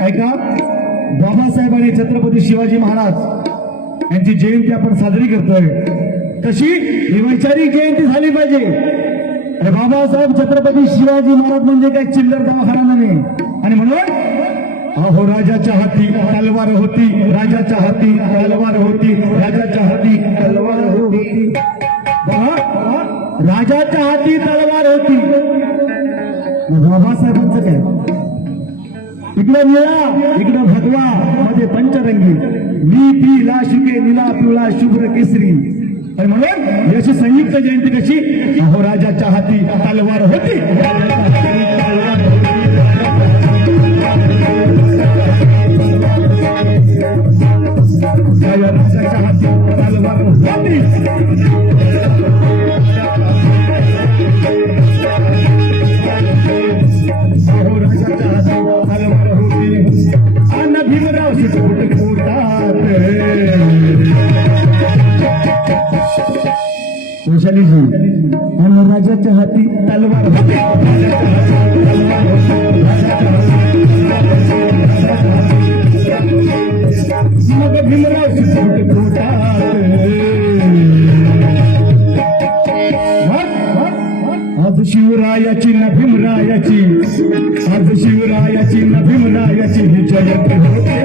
ऐका, बाबासाहेबांनी छत्रपती शिवाजी महाराज यांची जयंती आपण साजरी करतोय, तशी ही वैचारिक जयंती झाली पाहिजे. अरे बाबासाहेब छत्रपती शिवाजी महाराज म्हणजे काय चिल्लर दवाखाना नाही. आणि म्हणून अहो राजाच्या हाती तलवार होती, राजाच्या हाती तलवार होती, राजाच्या हाती तलवार होती. राजाच्या हाती तलवार होती. बाबासाहेबांचं काय, इकडं निळा इकडं भगवा मध्ये पंचरंगी, मी पी ला शिके निला पिवळा शुभ्र केसरी. आणि म्हणून याची संयुक्त जयंती कशी, अहो राजाच्या हाती तलवार होती, राजाच्या हाती तलवार होती. राजाच्या हाती तलवार होती. भीमराव चित्रकूट कोटात वैशालीजी आणि राजाच्या हाती तलवार होती. मग भीमराव चित्रकूट कोटात आज शिवरायाची न भीमरायाची, आज शिवरायाची न भीमरायाची ही जयंती होते.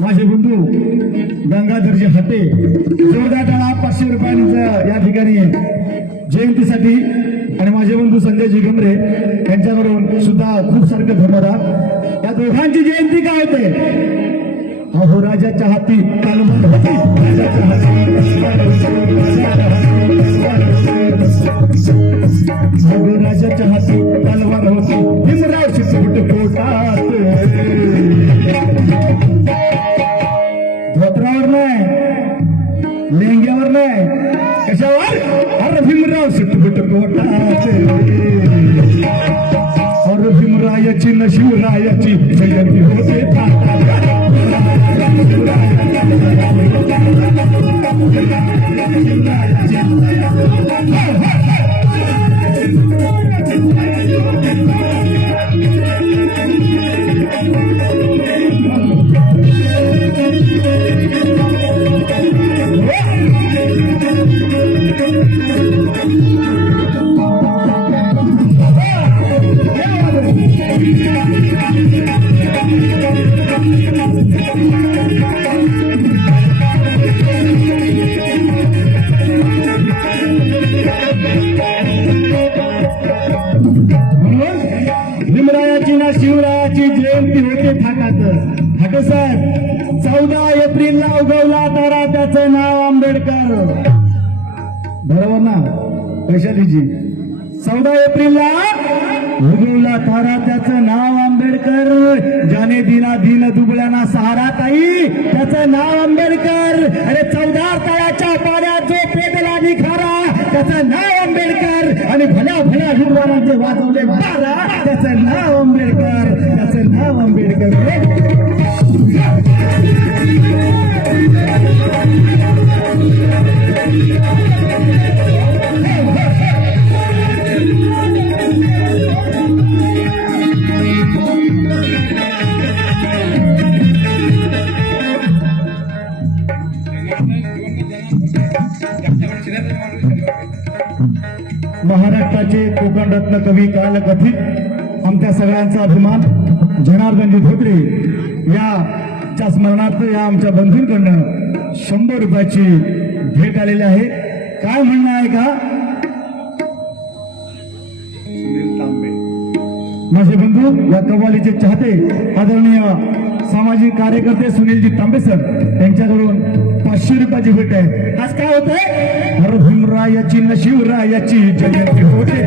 माझे बंधू गंगाधरजी हाते जोरदार टाळा 500 रुपयांचा या ठिकाणी जयंतीसाठी. आणि माझे बंधू संजयजी गमरे यांच्याकडून सुद्धा खूप सारखं धन्यवाद. या दोघांची जयंती काय होते, अहो राजाच्या हाती तलवार होती, राजाच्या हाती राजाच्या हाती तलवार होती. भीमराव चित्रकूट कोटात धोत्रावर नाही, लेंग्यावर नाही, कशावर, अरे भीमराव चित्रकूट कोटात. अरे भीमरायाची न शिवरायाची जयंती होते. भीमरायाची ना शिवरायाची जयंती होते थाटात. हाटे साहेब 14 एप्रिलला उगवला तारा, त्याचं नाव आंबेडकर. बरोबर ना वैशालीजी, 14 एप्रिलला उगवला तारा, त्याचं नाव आंबेडकर. ज्याने दिना दिन दुबळ्यांना सहारा ताई, त्याचं नाव आंबेडकर. अरे 14 तळ्याच्या पाण्यात जो पेटला निखारा, त्याचं नाव आंबेडकर. आणि भल्या भल्या हिरवारांचे वाजवले तारा, त्याचं नाव आंबेडकर, त्याचं नाव आंबेडकर. महाराष्ट्राचे कोकण रत्न कवी कालकथित आमच्या सगळ्यांचा अभिमान जनार्दनजी धोत्रे याच्या स्मरणार्थ या आमच्या बंधूंकडनं 100 रुपयाची भेट आलेली आहे. काय म्हणणं आहे का माझे बंधू, या कव्वालीचे चाहते आदरणीय सामाजिक कार्यकर्ते सुनीलजी तांबे सर यांच्याकडून 500 रुपयाची भेट आहे. आज काय होत आहे, हर भीमरायाची न शिवरायाची जयंती होते.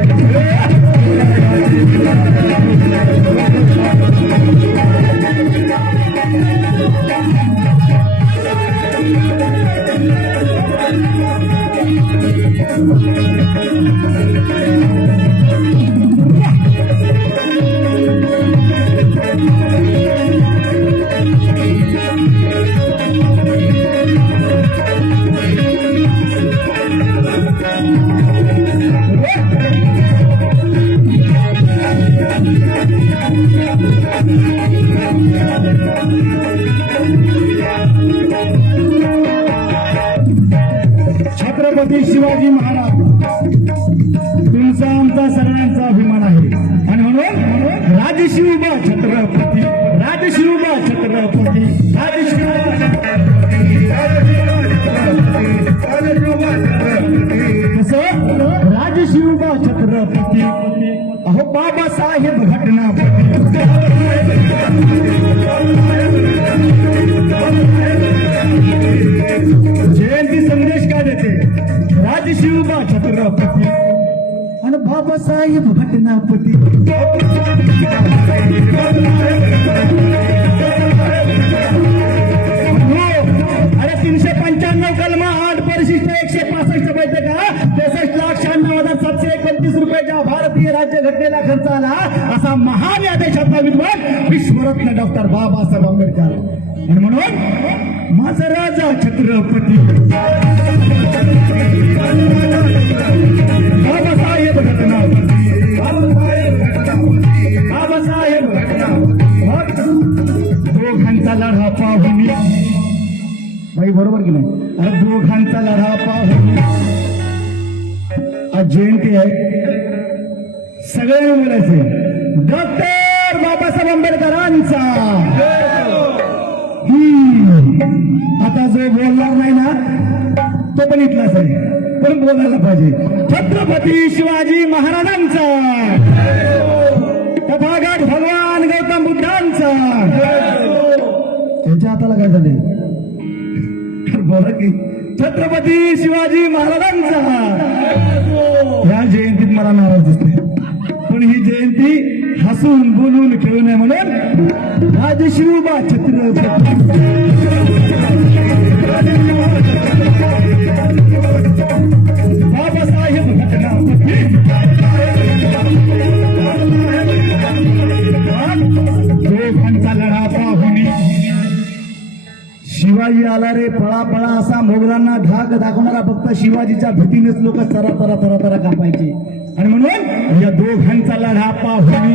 छत्रपती शिवाजी महाराज तुमचा आमचा सगळ्यांचा अभिमान आहे. आणि म्हणून राजशिवबा छत्रपती, राजशिवबा छत्रपती, राजशिवबा छत्रपती, कसं राजशिवबा छत्रपती, अहो बाबासाहेब घटनापती. जयंती संदेश काय देते? राजशिवबा छत्रपती आणि बाबासाहेब घटनापती. अरे 395 कलमा 8 परिशिष्ट 165 बैठका 63,96,729 रुपयाच्या भारतीय राज्य घटनेला खर्च आला असा महान या देशातला विद्वान विश्वरत्न डॉक्टर बाबासाहेब आंबेडकर. आणि म्हणून माझा राजा छत्रपती बाबासाहेब घटनापती, बाबासाहेब घटनापती. दोघांचा लढा पाहुणी बाई, बरोबर की नाही? अरे दोघांचा लढा पाहुणी. आज जयंती आहे, सगळ्यांना बोलायचे डॉक्टर बाबासाहेब आंबेडकरांचा. आता जो बोलणार नाही ना तो पण इथलाच आहे, पण बोलायला पाहिजे. छत्रपती शिवाजी महाराजांचा, तथागत भगवान गौतम बुद्धांचा. त्यांच्या हाताला काय झाले? बोला की छत्रपती शिवाजी महाराजांचा. या जयंतीत मला नाराज दिसते, पण ही जयंती हसून बोलून खेळू नये म्हणून राजशिवबा छत्रपती बाबासाहेब घटनापती. दोघांचा लढा पाहुणी. शिवाजी आला रे पळा पळा असा मोगलांना धाक दाखवणारा फक्त शिवाजीच्या भीतीनेच लोक तरा तरा तरा तरा कापायचे. आणि म्हणून या दोघांचा लढा पाहुणी,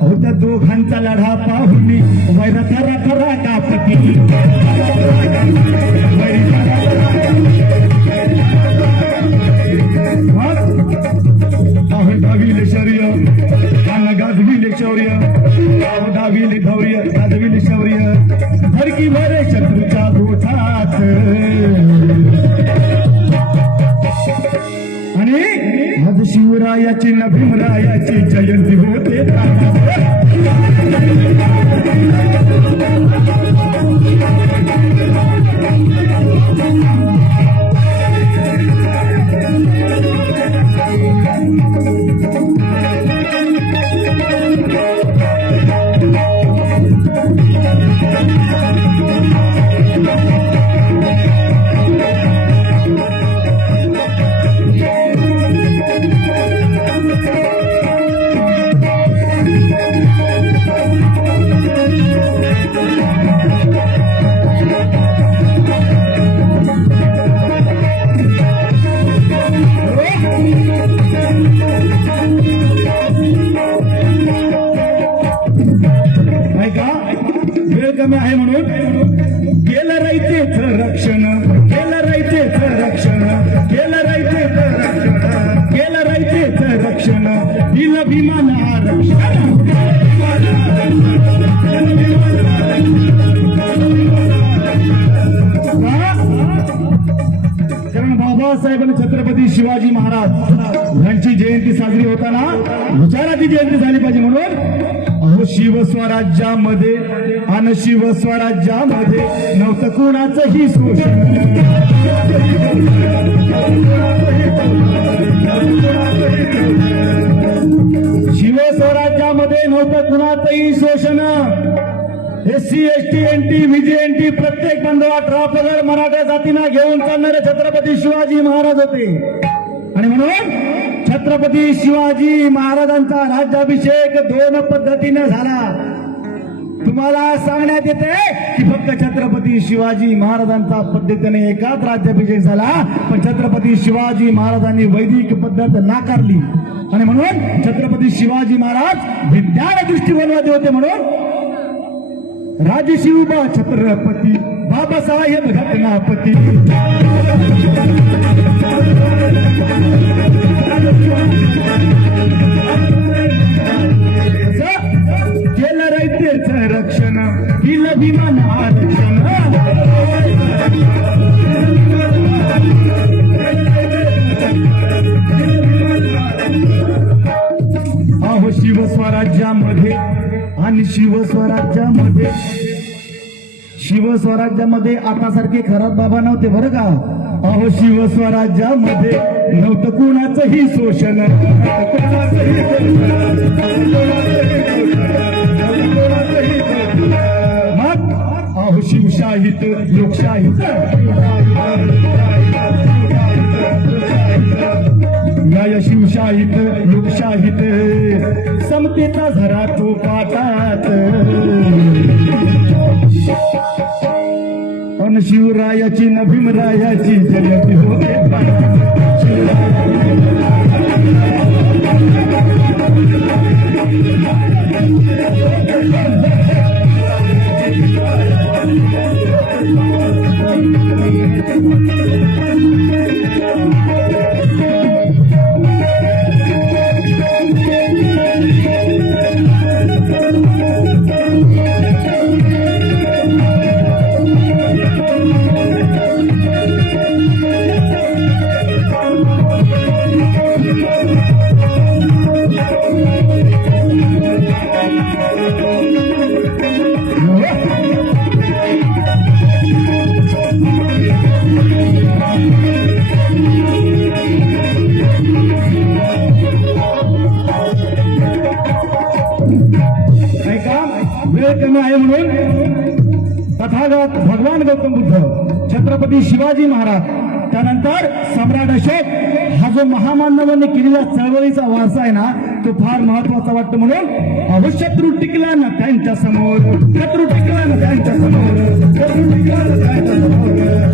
अहो त्या दोघांचा लढा पाहुणी वैरा थरा थरा कापती. गाविले शौर्य, गाजविले शौर्य, गाविले धौर्य, गाजविले शौर्य, धडकी भरे शत्रूच्या गोठात. आणि आज शिवरायाची न भीमरायाची जयंती होते. कमी आहे म्हणून केलं रयतेच रक्षण, केलं रयतेच रक्षण, केलं रयतेच रक्षण, केलं रयतेच रक्षण, दिलं भीमान आरक्षण. कारण बाबासाहेब आणि छत्रपती शिवाजी महाराज यांची जयंती साजरी होताना विचाराची जयंती झाली पाहिजे. म्हणून अहो शिवस्वराज्यामध्ये आणि शिवस्वराज्यामध्ये नव्हतं कुणाचंही शोषण. शिवस्वराज्यामध्ये नव्हतं कुणाचंही शोषण. SC ST NT VJNT प्रत्येक 15-18 मराठा जातींना घेऊन चालणारे छत्रपती शिवाजी महाराज होते. आणि म्हणून छत्रपती शिवाजी महाराजांचा राज्याभिषेक 2 पद्धतीने झाला. तुम्हाला सांगण्यात येते की फक्त छत्रपती शिवाजी महाराजांचा पद्धतीने एकाच राज्याभिषेक झाला, पण छत्रपती शिवाजी महाराजांनी वैदिक पद्धत नाकारली. आणि म्हणून छत्रपती शिवाजी महाराज विज्ञान दृष्टिकोनवादी होते. म्हणून राजशिवबा छत्रपती बाबासाहेब घटनापती केलं रयतेचं रक्षण दिलं विमान आरक्षण अहो शिवस्वराज्यामध्ये आणि शिवस्वराज्यामध्ये आतासारखे खराब बाबा नव्हते बरं का. अहो शिवस्वराज्यामध्ये नव्हतं कुणाचंही शोषण मग अहो शिवशाहीत लोकशाहीत न्याय शिवशाहीत लोकशाहीत समतेचा झरा तो पाटात पण शिवरायाची न भीमरायाची जयंती होते कमी आहे म्हणून तथागत भगवान गौतम बुद्ध, छत्रपती शिवाजी महाराज, त्यानंतर सम्राट अशोक हा जो महामानवांनी केलेला चळवळीचा वारसा आहे ना तो फार महत्वाचा वाटतो. म्हणून अहो शत्रू टिकला ना त्यांच्या समोर, शत्रू टिकला ना त्यांच्या समोर,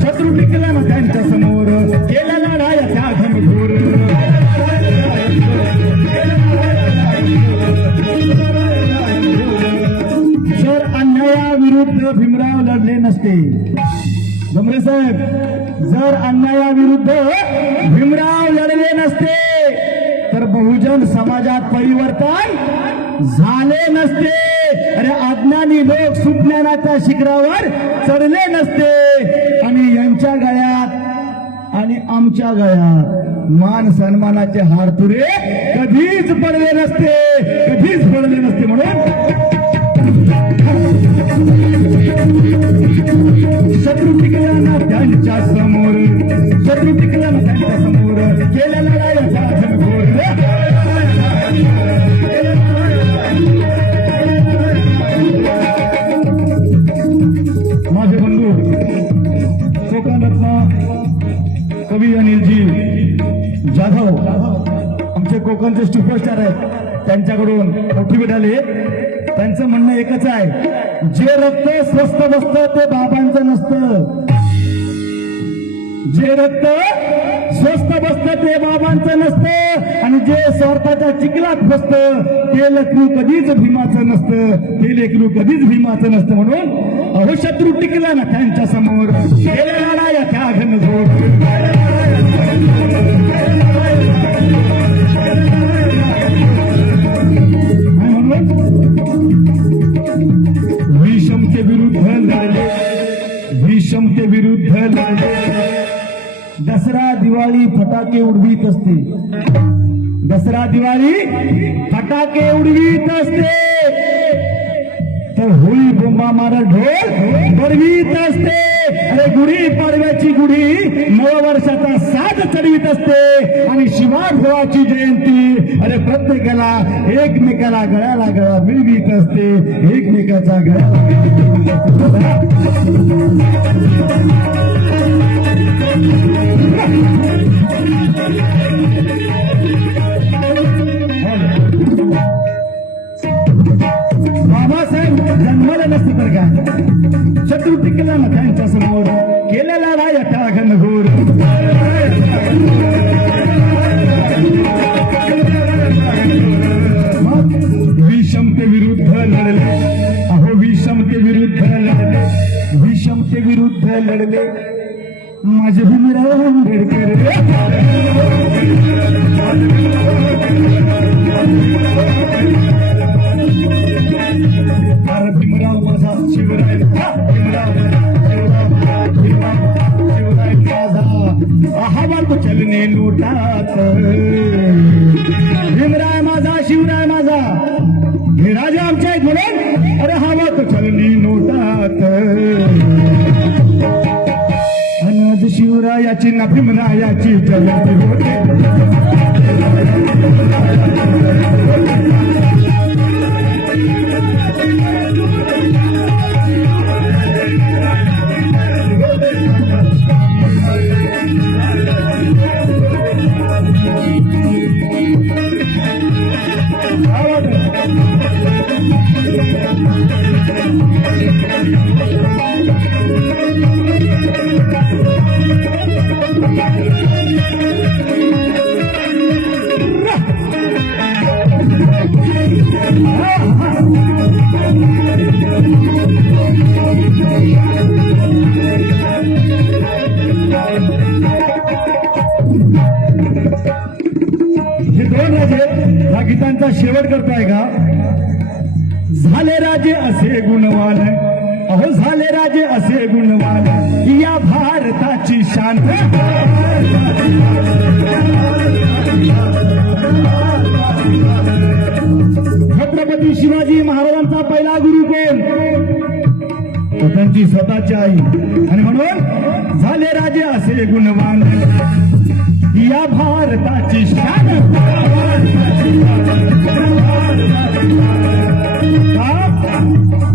शत्रू टिकला ना त्यांच्या समोर केला लढाया त्या घनघोर. जर अन्यायाविरुद्ध भीमराव लढले नसते, भुमरे साहेब, जर अन्यायाविरुद्ध भीमराव लढले नसते तर बहुजन समाजात परिवर्तन झाले नसते. अरे अज्ञानी लोक सुज्ञानाच्या शिखरावर चढले नसते आणि यांच्या गळ्यात आणि आमच्या गळ्यात मान सन्मानाचे हार तुरे कधीच पडले नसते, कधीच पडले नसते. म्हणून शत्रू टिकला ना त्यांच्या समोर, शत्रू टिकला ना त्यांच्या समोर केलेला लढाया घनघोर. माझे बंधू कोकणरत्न कवी अनिलजी जाधव आमचे कोकणचे सुपरस्टार आहेत, त्यांच्याकडून मोठी मिळाली. त्यांचं म्हणणं एकच आहे, जे रक्त स्वस्त बसतं ते बाबांचं नसतं, जे रक्त स्वस्त बसतं ते बाबांचं नसतं आणि जे स्वार्थाच्या चिखलात बसतं ते लेकरू कधीच भीमाचं नसतं, ते लेकरू कधीच भीमाचं नसतं. म्हणून अहो शत्रू टिकला ना त्यांच्या समोर केला लढाया त्या घनघोर. विषमते विरुद्ध लढले, विषमते विरुद्ध लढले. दसरा दिवाळी फटाके उडवीत असते, दसरा दिवाळी फटाके उडवीत असते तर होळी बोंबा मारत ढोल बडवीत असते. अरे गुढी पाडव्याची गुढी नववर्षाचा साज चढवीत असते आणि शिवाभावाची जयंती अरे प्रत्येकाला एकमेकाला गळ्याला गळा मिळवीत असते, एकमेकाचा गळ्याला बाबासाहेब जन्माला नसते तर काय, शत्रू टिकला ना त्यांच्या समोर केलेला लढाया त्या घनघोर. विषमते विरुद्ध लढले, अहो विषमते विरुद्ध विषमते विरुद्ध लढले माझे भीमराव आंबेडकर. अरे भीमराव माझा शिवराय, भीमराव शिवराय माझा हवा तो चलने लुटात. भीमराय माझा शिवराय माझा हे राजा आमच्या आहेत म्हणून अरे हवा तो चलने लुटात. अनाज शिवरायाची ना भीमरायाची जयंती होते. हे दोन राजे या गीतांचा शेवट करताय का. झाले राजे असे गुणवान, अहो झाले राजे असे गुणवान, या भारताची शान. छत्रपती शिवाजी महाराजांचा पहिला गुरु कोण, त्यांची स्वतःची आई. आणि म्हणून झाले राजे असे गुणवान, या भारताची शान.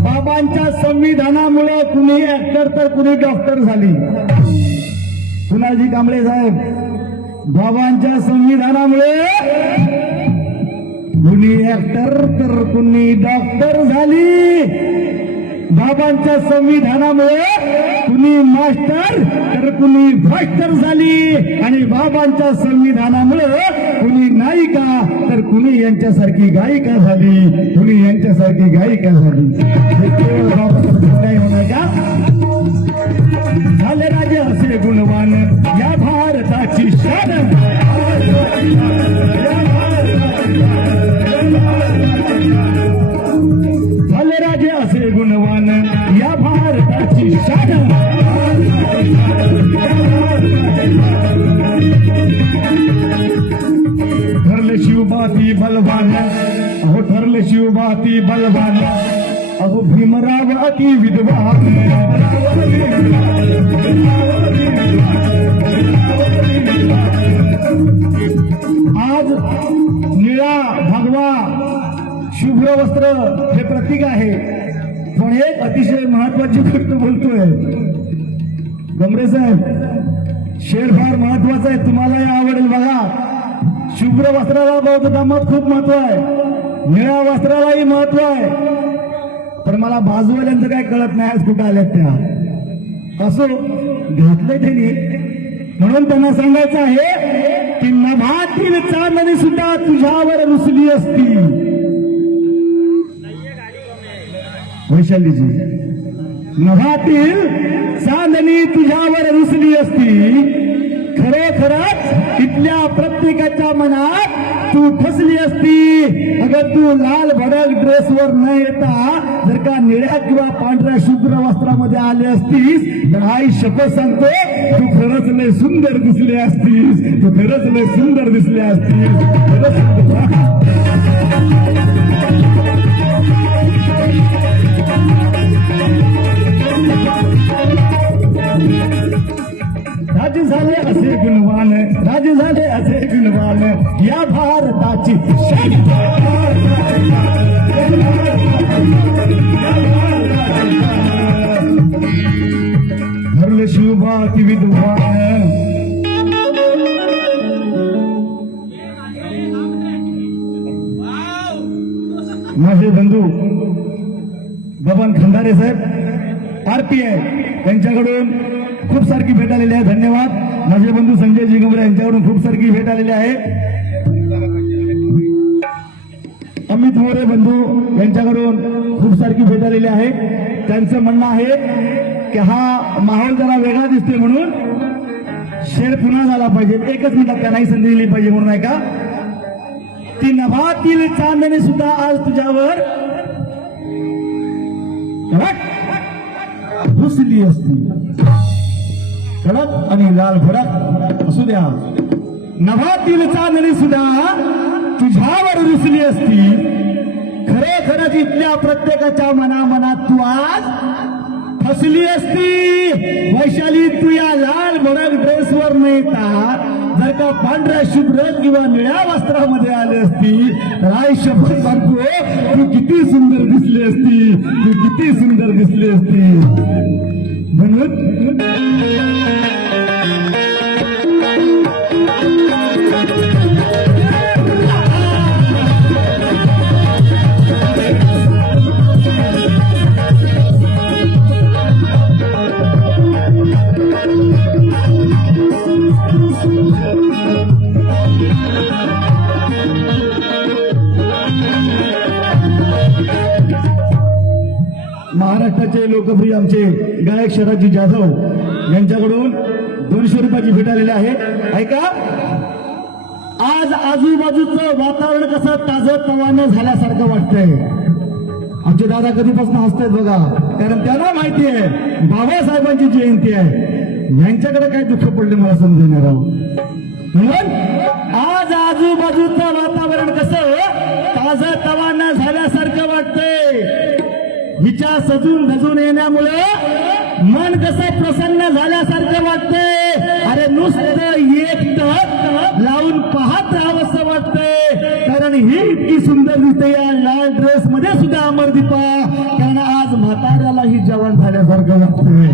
बाबांच्या संविधानामुळे कुणी ऍक्टर तर कुणी डॉक्टर झाली. पुनाजी कांबळे साहेब, बाबांच्या संविधानामुळे कुणी ऍक्टर तर कुणी डॉक्टर झाली. बाबांच्या संविधानामुळे कुणी मास्टर तर कुणी फास्टर झाली. आणि बाबांच्या संविधानामुळे कुणी नायिका तर कुणी यांच्यासारखी गायिका झाली. कुणी यांच्यासारखी गायिका झाली. नाही होणार का. झाले राजे असे गुणवान, या भारताची शान. झाले राजे असे गुणवान, या भारताची शान. ठरले शिवबाती बलवान, अहो ठरले शिवबाती बलवान, अहो भीमराव अति विद्वान. आज निळा भगवा शुभ्र वस्त्र हे प्रतीक आहे. पण एक अतिशय महत्वाची गोष्ट बोलतोय गमरे साहेब, शेर फार महत्वाचा आहे, तुम्हालाही आवडेल बघा. शुभ्र वस्त्राला बौद्ध धर्मात खूप महत्व आहे, निळ्या वस्त्रालाही महत्व आहे. पण मला बाजूवाल्यांचं काय कळत नाही आज कुठं आल्यात त्या. असो घेतलंय त्यांनी म्हणून त्यांना सांगायचं आहे की नभातील चांदणी सुद्धा तुझ्यावर रुसली असती. वैशालीजी, नभातील चांदणी तुझ्यावर रुसली असती. खरोखरच इथल्या प्रत्येकाच्या मनात तू ठसली असती. अगं तू लाल भडक ड्रेसवर न येता जर का निळ्या किंवा पांढऱ्या शुभ्र वस्त्रामध्ये आले असतीस तर आई शपथ सांगतो तू खरंच लय सुंदर दिसले असतीस. तू खरंच लय सुंदर दिसले असतीस. राजे झाले असे गुणवान, राजे झाले असे गुणवान, या भारताची शान. धरले शिवबाती विद्वान. माझे बंधू बबन खंदारे साहेब RPI त्यांच्याकडून खूप सारखी भेट आलेली आहे. धन्यवाद. माझे बंधू संजय जिगमरे यांच्याकडून खूप सारखी भेट आलेली आहे. अमित मोरे बंधू यांच्याकडून खूप सारखी भेट आलेली आहे. त्यांचं म्हणणं आहे की हा माहोल जरा वेगळा दिसतोय म्हणून शेर पुन्हा झाला पाहिजे. एकच मिनिटात त्यांनाही संधी दिली पाहिजे म्हणून आहे का. ती नभातील चांदणी सुद्धा आज तुझ्यावर घुसली असती. कडक आणि लाल भडक असू द्या, नभातील चांदणी सुद्धा तुझ्यावर रुसली असती. खरे खरंच इथल्या प्रत्येकाच्या मनामनात तू आज फसली असती. वैशाली, तू या लाल भडक ड्रेसवर न येता जर का पांढऱ्या शुभ्र किंवा निळ्या वस्त्रामध्ये आली असती तर आयुष्यभर सांगतो तू किती सुंदर दिसली असती, तू किती सुंदर दिसली असती. म्हणून महाराष्ट्राचे लोकप्रिय आमचे गायक शरदजी जाधव यांच्याकडून 200 रुपयाची भेट आलेली आहे. ऐका, आज आजूबाजूचं वातावरण कसं ताजं तवानं झाल्यासारखं वाटतंय. आमचे दादा कधीपासून हसतायत बघा, कारण त्यांना माहिती आहे बाबासाहेबांची जयंती आहे. यांच्याकडे काय दुःख पडले मला समजून राहू. म्हणून आज आजूबाजूचं वातावरण कसं ताजं तवानं झाल्यासारखं वाटतंय. हिच्या सजून धजून येण्यामुळे मन कसं प्रसन्न झाल्यासारखं वाटतंय. अरे नुसतं एकटक लावून पाहत राहावंसं वाटतंय, कारण ही इतकी सुंदर दिसते या लाल ड्रेस मध्ये सुद्धा अमरदीपा. कारण आज म्हाताऱ्याला ही जवान झाल्यासारखं वाटतंय.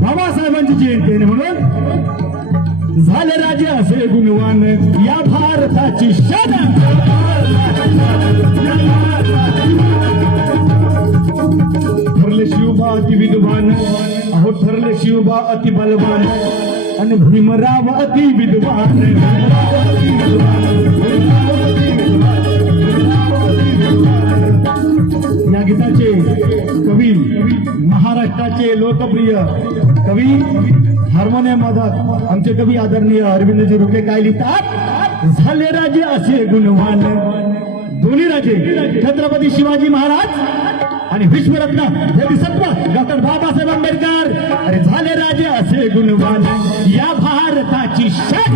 बाबासाहेबांची जयंती आहे म्हणून झाले राजे असे गुणवान या भारताची शान. ठरले शिवबा अति विद्वान, अहो ठरले शिवबा अति बलवान आणि भीमराव अति विद्वान. या गीताचे कवी महाराष्ट्राचे लोकप्रिय कवी हार्मोनियम वादक आमचे कवी आदरणीय अरविंदजी रुके काय लिहितात. झाले राजे असे गुणवान, दोन्ही राजे छत्रपती शिवाजी महाराज आणि विश्वरत्न बोधिसत्व डॉक्टर बाबासाहेब आंबेडकर. अरे झाले राजे असे गुणवान या भारताची शान.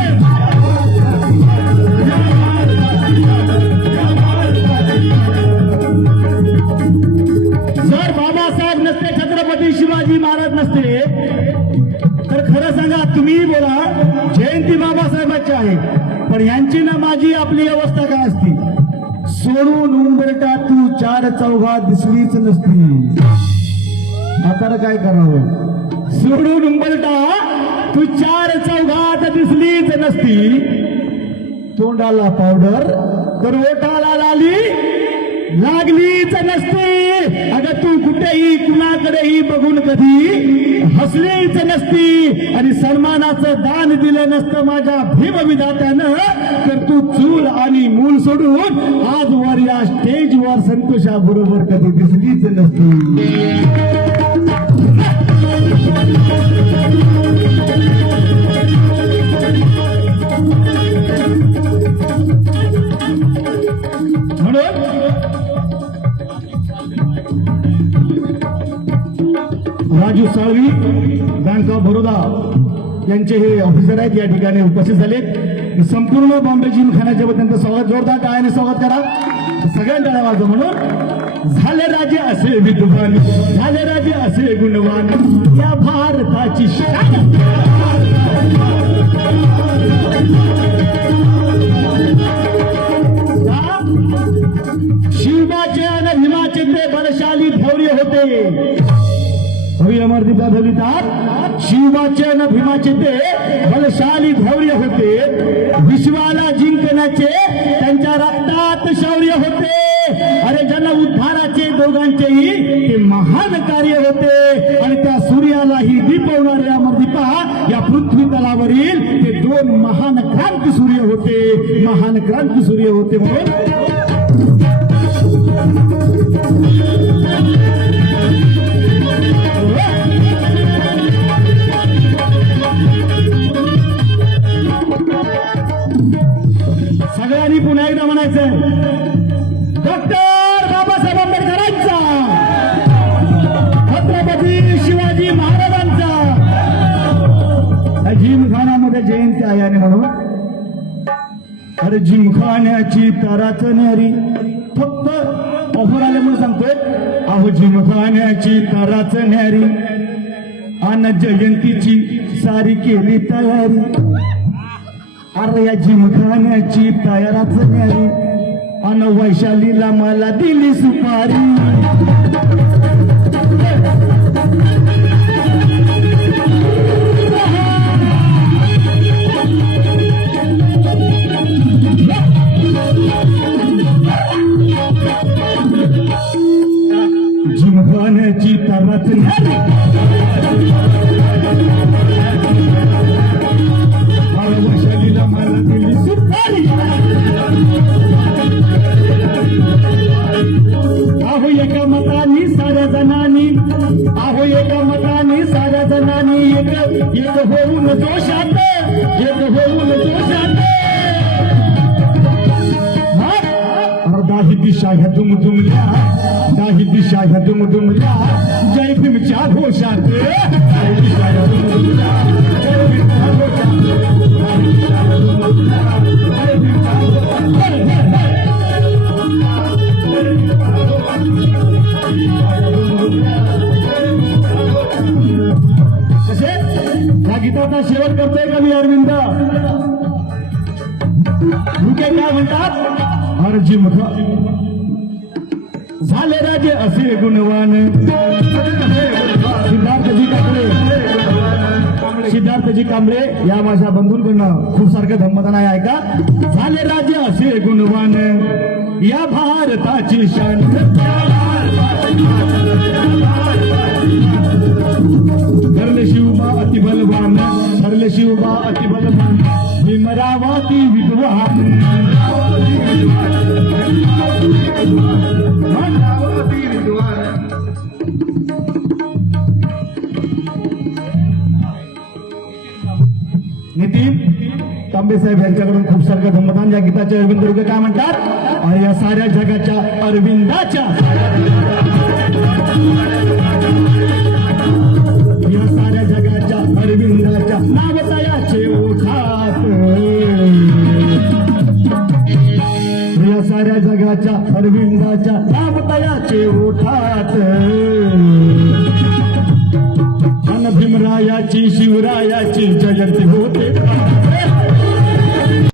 जर बाबासाहेब नसते, छत्रपती शिवाजी महाराज नसते तर खरं सांगा, तुम्ही बोला जयंती बाबासाहेबांची आहे, पण यांची ना माझी आपली अवस्था काय असती. सोडून उंबरटा तू चार चौघात दिसलीच नसती. आता काय करावं. सोडून उंबरटा तू चार चौघात दिसलीच नसती. तोंडाला पावडर तर ओठाला लाली लागलीच नसते. अगं तू कुठेही कुणाकडेही बघून कधी हसलीच नसती. आणि सन्मानाचं दान दिलं नसतं माझ्या भीमविधात्यानं तर तू चूल आणि मूल सोडून आजवर या स्टेजवर संतोषाबरोबर कधी दिसलीच नसती. राजू साळवी बँक ऑफ बरोदा यांचे हे ऑफिसर आहेत या ठिकाणी उपस्थित झाले. संपूर्ण बॉम्बे जिमखान्याच्या वतीने स्वागत, जोरदार टाळ्याने स्वागत करा. सगळ्यांना टाळ्या वाजवा. म्हणून झाले राजे असे विद्वान, झाले राजे असे गुणवान या भारताची शान. शिवबाचे आणि भीमाचे ते बलशाली धैर्य होते. कवी अमरदीप दाखवितात. शिवाचे आणि भीमाचे ते बलशाली धैर्य होते. विश्वाला जिंकण्याचे त्यांच्या रक्तात शौर्य होते. अरे जन उद्धाराचे दोघांचेही ते महान कार्य होते. आणि त्या सूर्यालाही दीपवणारे अमरदीपा या पृथ्वी तलावरील ते दोन महान क्रांती सूर्य होते. महान क्रांती सूर्य होते म्हणून सगळ्यांनी पुन्हा एकदा म्हणायचं डॉक्टर बाबासाहेब आंबेडकरांचा, छत्रपती शिवाजी महाराजांचा. जिमखान्यामध्ये जयंती आहे आणि म्हणून अरे जिमखान्याची ताराच न्यारी. फक्त ऑफर आल्यामुळे सांगतोय अहो जिमखान्याची ताराच न्यारी आणि जयंतीची सारी केली तयारी. अरे या जिमखान्याची तयाराच न्यारी अन वैशालीला मला दिली सुपारी. जिमखान्याची तयाराच न्यारी वैशालीला मला दिली सुपारी. अहो एका मतानी साऱ्या जणांनी, अहो एका मतानी साऱ्या जणांनी एक होऊन जोशात, एक होऊन जोशात. दाही दिशा ह्या दुमदुमल्या, दाही दिशा ह्या दुमदुमल्या जय भीमच्या घोषात. कसे या गीताचा शेवट करतोय कवी अरविंद. मुके काय म्हणतात हर जिमख झाले राजे असे गुणवान. सिद्धार्थजी कांबळे या माझ्या बंधूंकडनं खूप सारखं धम्मदान आहे ऐका. झाले राजे असे गुणवान या भारताची शान. ठरले शिवबा अतिबलवान, ठरले शिवबा अतिबलवान भीमरावाती विद्वान. नितीन तांबे साहेब यांच्याकडून खूप सारखं धम्मदान. या गीताचे अरविंद रुगे काय म्हणतात अरे या साऱ्या जगाच्या अरविंदाच्या, या साऱ्या जगाच्या अरविंदाच्या नावतयाचे ओठात. या साऱ्या जगाच्या अरविंदाच्या नावतयाचे ओठात. भीमरायाची शिवरायाची जयंती होते.